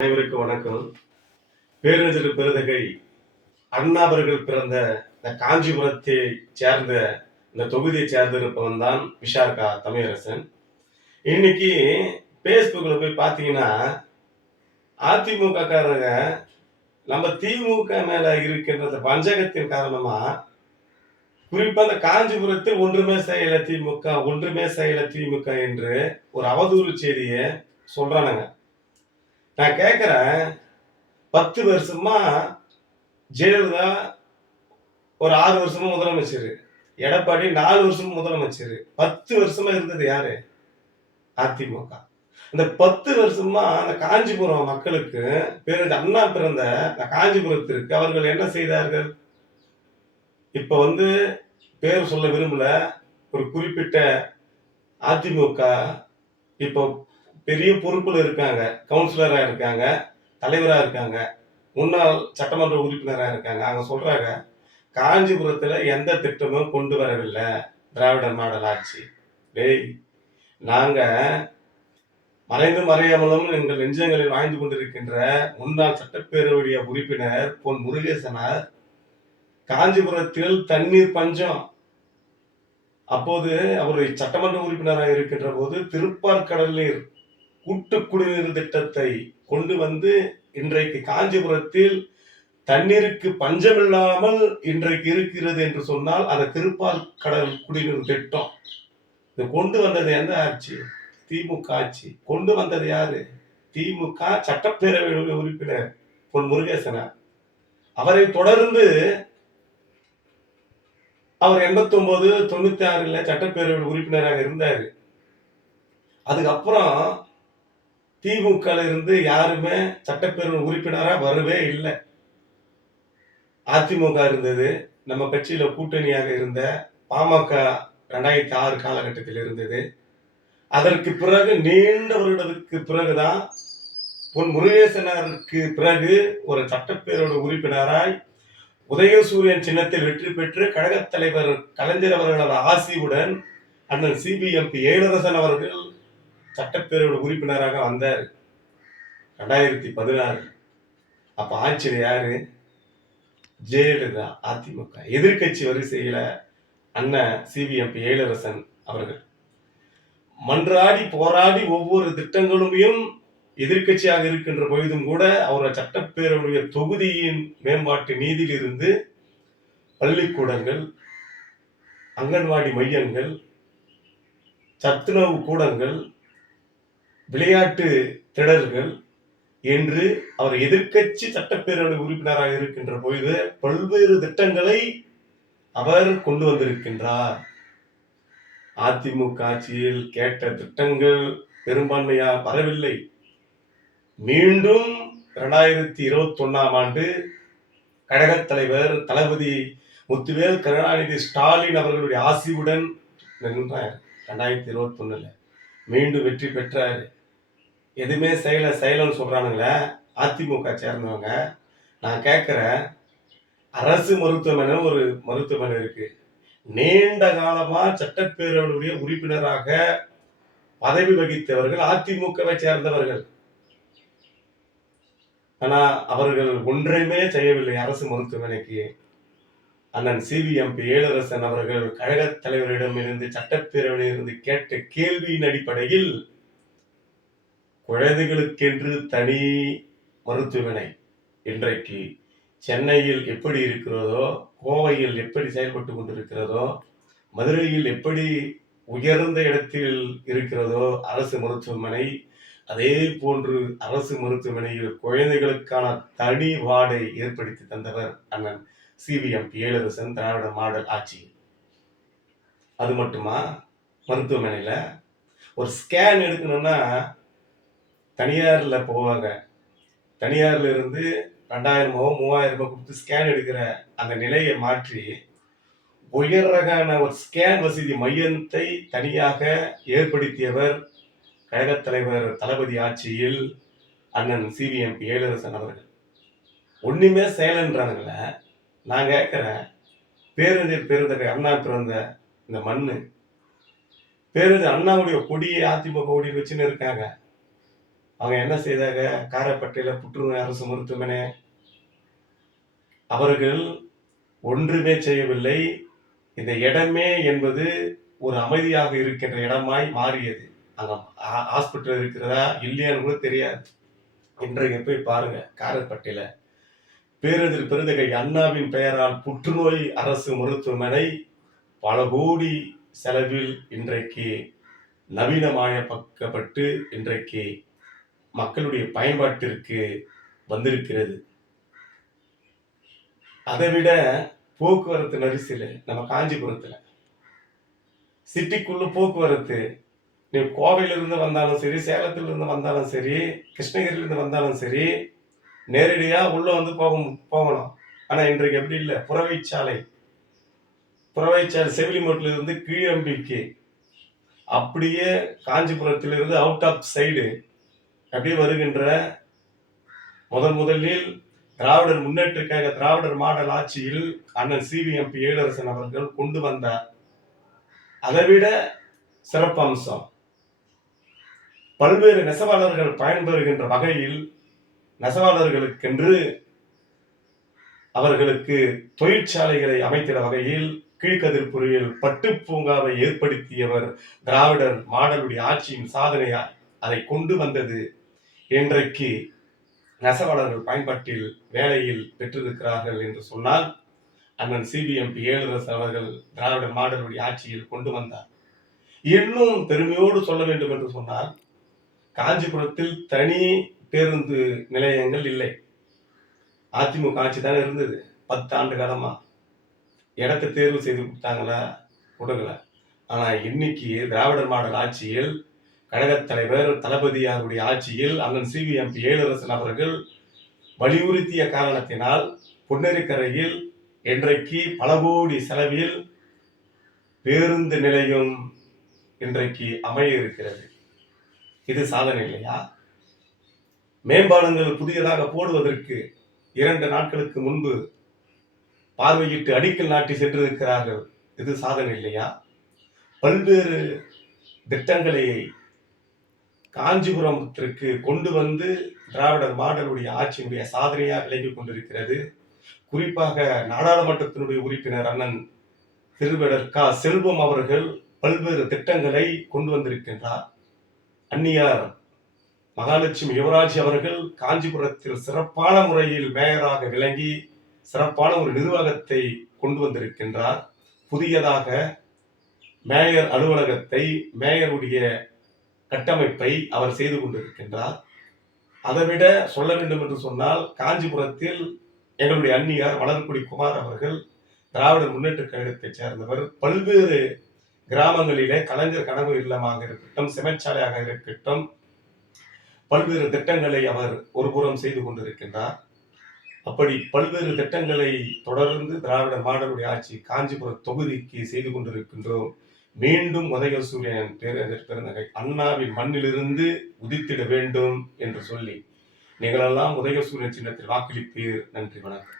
அனைவருக்கும் வணக்கம். பேரறிஞர் பெருந்தகை அண்ணா அவர்கள் பிறந்த இந்த காஞ்சிபுரத்தை சேர்ந்த இந்த தொகுதியை சேர்ந்திருப்பவன் தான் விஷார்கா தமிழரசன். இன்னைக்கு பேஸ்புக்ல போய் பார்த்தீங்கன்னா, அதிமுக காரங்க நம்ம திமுக மேல இருக்கின்ற வஞ்சகத்தின் காரணமா, குறிப்பா இந்த காஞ்சிபுரத்தில் ஒன்றுமே செய்யல திமுக, ஒன்றுமே செய்யல திமுக என்று ஒரு அவதூறு செய்தியை சொல்றானுங்க. நான் கேட்கிறேன், 10 வருஷமா ஜெயலலிதா ஒரு 6 வருஷமா முதலமைச்சர், எடப்பாடி 4 வருஷமா முதலமைச்சர், 10 வருஷமா இருந்தது யாரு? அதிமுக. இந்த 10 வருஷமா அந்த காஞ்சிபுரம் மக்களுக்கு பேரறிஞர் அண்ணா பிறந்த அந்த காஞ்சிபுரத்திற்கு அவர்கள் என்ன செய்தார்கள்? இப்ப பேர் சொல்ல விரும்பல. ஒரு குறிப்பிட்ட அதிமுக இப்போ பெரிய பொறுப்புல இருக்காங்க, கவுன்சிலரா இருக்காங்க, தலைவரா இருக்காங்க, முன்னாள் சட்டமன்ற உறுப்பினரா இருக்காங்க. அவங்க சொல்றாங்க, காஞ்சிபுரத்துல எந்த திட்டமும் கொண்டு வரவில்லை திராவிட மாடல் ஆட்சி. டேய், நாங்க மறைந்து மறையாமலும் எங்கள் நெஞ்சங்களில் வாழ்ந்து கொண்டிருக்கின்ற முன்னாள் சட்டப்பேரவைய உறுப்பினர் பொன் முருகேசனார் காஞ்சிபுரத்தில் தண்ணீர் பஞ்சம். அப்போது அவர் சட்டமன்ற உறுப்பினராக இருக்கின்ற போது திருப்பார்கடல் நீர் கூட்டு குடிநீர் திட்டத்தை கொண்டு வந்து இன்றைக்கு காஞ்சிபுரத்தில் தண்ணீருக்கு பஞ்சமில்லாமல் இன்றைக்கு இருக்கிறது என்று சொன்னால் அந்த திருப்பால் கடல் குடிநீர் திட்டம் இது கொண்டு வந்தது எந்த ஆட்சி? திமுக ஆட்சி. கொண்டு வந்தது யாரு? திமுக சட்டப்பேரவை உறுப்பினர் பொன் முருகேசனார். அவரை தொடர்ந்து அவர் 89, 96 சட்டப்பேரவை உறுப்பினராக இருந்தாரு. அதுக்கப்புறம் திமுக இருந்து யாருமே சட்டப்பேரவை உறுப்பினரா வரவே இல்லை. அதிமுக இருந்தது, நம்ம கட்சியில கூட்டணியாக இருந்த பாமக 2006 காலகட்டத்தில் இருந்தது. அதற்கு பிறகு நீண்ட வருடத்துக்கு பிறகுதான் பொன் முருகேசனருக்கு பிறகு ஒரு சட்டப்பேரவை உறுப்பினராய் உதயசூரியன் சின்னத்தில் வெற்றி பெற்று கழகத் தலைவர் கலைஞர் அவர்களது ஆசியுடன் அண்ணன் சிபிஎம்பி எழிலரசன் அவர்கள் சட்டப்பேரவை உறுப்பினராக வந்தார் 2016. அப்ப ஆட்சியில் யாரு? ஜெயலலிதா, அதிமுக. எதிர்கட்சி வரிசையில அண்ணன் சிபிஎம்பி எழிலரசன் அவர்கள் மன்றாடி போராடி ஒவ்வொரு திட்டங்களையும் எதிர்கட்சியாக இருக்கின்ற பொழுதும் கூட அவருடைய சட்டப்பேரவைய தொகுதியின் மேம்பாட்டு நீதியிலிருந்து பள்ளிக்கூடங்கள், அங்கன்வாடி மையங்கள், சத்துணவு கூடங்கள், விளையாட்டு திடல்கள் என்று அவர் எதிர்கட்சி சட்டப்பேரவை உறுப்பினராக இருக்கின்ற பொழுது பல்வேறு திட்டங்களை அவர் கொண்டு வந்திருக்கின்றார். அதிமுக ஆட்சியில் கேட்ட திட்டங்கள் பெரும்பான்மையா வரவில்லை. மீண்டும் 2021 கழகத் தலைவர் தளபதி முத்துவேல் கருணாநிதி ஸ்டாலின் அவர்களுடைய ஆசியுடன் நின்றார். 2021 மீண்டும் வெற்றி பெற்றார். எதுவுமே செய்யலன்னு சொல்றானுங்களே அதிமுக சேர்ந்தவங்க. நான் கேட்கிறேன், அரசு மருத்துவமனை ஒரு மருத்துவமனை இருக்கு. நீண்ட காலமா சட்டப்பேரவையுடைய உறுப்பினராக பதவி வகித்தவர்கள் அதிமுகவை சேர்ந்தவர்கள். ஆனா அவர்கள் ஒன்றையுமே செய்யவில்லை. அரசு மருத்துவமனைக்கு அண்ணன் சிபிஎம்பி எழிலரசன் அவர்கள் கழகத் தலைவரிடமிருந்து சட்டப்பேரவையிலிருந்து கேட்ட கேள்வியின் அடிப்படையில் குழந்தைகளுக்கென்று தனி மருத்துவமனை இன்றைக்கு சென்னையில் எப்படி இருக்கிறதோ, கோவையில் எப்படி செயல்பட்டு கொண்டிருக்கிறதோ, மதுரையில் எப்படி உயர்ந்த இடத்தில் இருக்கிறதோ அரசு மருத்துவமனை, அதே போன்று அரசு மருத்துவமனையில் குழந்தைகளுக்கான தனி வார்டை ஏற்படுத்தி தந்தவர் அண்ணன் சிபிஎம்பி எழிலரசன் திராவிட மாடல் ஆட்சி. அது மட்டுமா? மருத்துவமனையில ஒரு ஸ்கேன் எடுக்கணும்னா தனியார்ல போவாங்க. தனியார்ல இருந்து 2000 3000 கொடுத்து ஸ்கேன் எடுக்கிற அந்த நிலையை மாற்றி உயர் ரகான ஒரு ஸ்கேன் வசதி மையத்தை தனியாக ஏற்படுத்தியவர் கழகத் தலைவர் தளபதி ஆட்சியில் அண்ணன் சிபிஎம்பி எழிலரசன் அவர்கள். ஒண்ணுமே செயலன்றானுங்கள. நான் கேட்கிறேன், பேரறிஞர் பெருந்தகை அண்ணா பிறந்த இந்த மண்ணு, பேரறிஞர் அண்ணாவுடைய கொடியை அதிமுக கொடி வச்சுன்னு இருக்காங்க. அவங்க என்ன செய்தாங்க? காரைப்பட்டியில புற்றுநோய் அரசு மருத்துவமனை அவர்கள் ஒன்றுமே செய்யவில்லை. இந்த இடமே என்பது ஒரு அமைதியாக இருக்கின்ற இடமாய் மாறியது. அங்க ஹாஸ்பிட்டல் இருக்கிறதா இல்லையான்னு கூட தெரியாது. இன்றைக்கு போய் பாருங்க காரைப்பட்டியில பேரறிஞர் பெருந்தகை அண்ணாவின் பெயரால் புற்றுநோய் அரசு மருத்துவமனை பல கோடி செலவில் இன்றைக்கு நவீனமயமாக்கப்பட்டு இன்றைக்கு மக்களுடைய பயன்பாட்டிற்கு வந்திருக்கிறது. அதைவிட போக்குவரத்து நெரிசல் நம்ம காஞ்சிபுரத்துல சிட்டிக்குள்ள போக்குவரத்து, நீ கோவையிலிருந்து வந்தாலும் சரி, சேலத்திலிருந்து வந்தாலும் சரி, கிருஷ்ணகிரியிலிருந்து வந்தாலும் சரி, நேரடியா உள்ள வந்து போகணும். ஆனா இன்றைக்கு எப்படி இல்லை, புறவைச்சாலை செவிலிமேட்டில் இருந்து கீழம்பிக்கு அப்படியே காஞ்சிபுரத்திலிருந்து அவுட் ஆஃப் சைடு அப்படியே வருகின்ற முதலில் திராவிடர் முன்னேற்றக்காக திராவிடர் மாடல் ஆட்சியில் அண்ணன் சிவிஎம்பி எழிலரசன் அவர்கள் கொண்டு வந்தார். அதைவிட சிறப்பம்சம், பல்வேறு நெசவாளர்கள் பயன்பெறுகின்ற வகையில் நெசவாளர்களுக்கென்று அவர்களுக்கு தொழிற்சாலைகளை அமைக்கிற வகையில் கீழ்கதிர்புரியில் பட்டு பூங்காவை ஏற்படுத்தியவர் திராவிடர் மாடலுடைய ஆட்சியின் சாதனையாய் அதை கொண்டு வந்தது. இன்றைக்கு நெசவாளர்கள் பயன்பாட்டில் வேலையில் பெற்றிருக்கிறார்கள் என்று சொன்னால் அண்ணன் சிபிஎம்பி எழிலரசன் அவர்கள் திராவிடர் மாடலுடைய ஆட்சியில் கொண்டு வந்தார். இன்னும் பெருமையோடு சொல்ல வேண்டும் என்று சொன்னால் காஞ்சிபுரத்தில் தனி பேருந்து நிலையங்கள் இல்லை. அதிமுக ஆட்சி தானே இருந்தது 10 ஆண்டு காலமா. இடத்தை தேர்வு செய்து கொடுத்தாங்களா? கொடுக்கல. ஆனா இன்னைக்கு திராவிடர் மாடல் ஆட்சியில் கழகத் தலைவர் தளபதியாருடைய ஆட்சியில் அண்ணன் சிவிஎம்பி எழிலரசன் அவர்கள் வலியுறுத்திய காரணத்தினால் பொன்னேரிக்கரையில் இன்றைக்கு பல கோடி செலவில் பேருந்து நிலையம் இன்றைக்கு அமைய இருக்கிறது. இது சாதனை இல்லையா? மேம்பாலங்கள் புதியதாக போடுவதற்கு 2 நாட்களுக்கு முன்பு பார்வையிட்டு அடிக்கல் நாட்டி சென்றிருக்கிறார்கள். இது சாதனை இல்லையா? பல்வேறு திட்டங்களை காஞ்சிபுரத்திற்கு கொண்டு வந்து திராவிடர் மாடலுடைய ஆட்சியினுடைய சாதனையாக விளங்கிக் கொண்டிருக்கிறது. குறிப்பாக நாடாளுமன்றத்தினுடைய உறுப்பினர் அண்ணன் திருவேடர் செல்வம் அவர்கள் பல்வேறு திட்டங்களை கொண்டு வந்திருக்கின்றார். அந்நியார் மகாலட்சுமி யுவராஜ் அவர்கள் காஞ்சிபுரத்தில் சிறப்பான முறையில் மேயராக விளங்கி சிறப்பான ஒரு நிர்வாகத்தை கொண்டு வந்திருக்கின்றார். புதியதாக மேயர் அலுவலகத்தை, மேயருடைய கட்டமைப்பை அவர் செய்து கொண்டிருக்கின்றார். அதைவிட சொல்ல வேண்டும் என்று சொன்னால் காஞ்சிபுரத்தில் எங்களுடைய அந்நியார் வளர்குடி குமார் அவர்கள் திராவிடர் முன்னேற்ற கழகத்தை சேர்ந்தவர். பல்வேறு கிராமங்களிலே கலைஞர் கனவு இல்லமாக இருக்கட்டும், சிமெண்ட்சாலையாக இருக்கட்டும், பல்வேறு திட்டங்களை அவர் ஒருபுறம் செய்து கொண்டிருக்கின்றார். அப்படி பல்வேறு திட்டங்களை தொடர்ந்து திராவிடர் மாடலுடைய ஆட்சி காஞ்சிபுர தொகுதிக்கு செய்து கொண்டிருக்கின்றோம். மீண்டும் உதயசூரியன் பேரறிஞர் பெருந்தகை அண்ணாவின் மண்ணிலிருந்து உதித்திட வேண்டும் என்று சொல்லி நீங்களெல்லாம் உதயசூரியன் சின்னத்தில் வாக்களிப்பீர். நன்றி, வணக்கம்.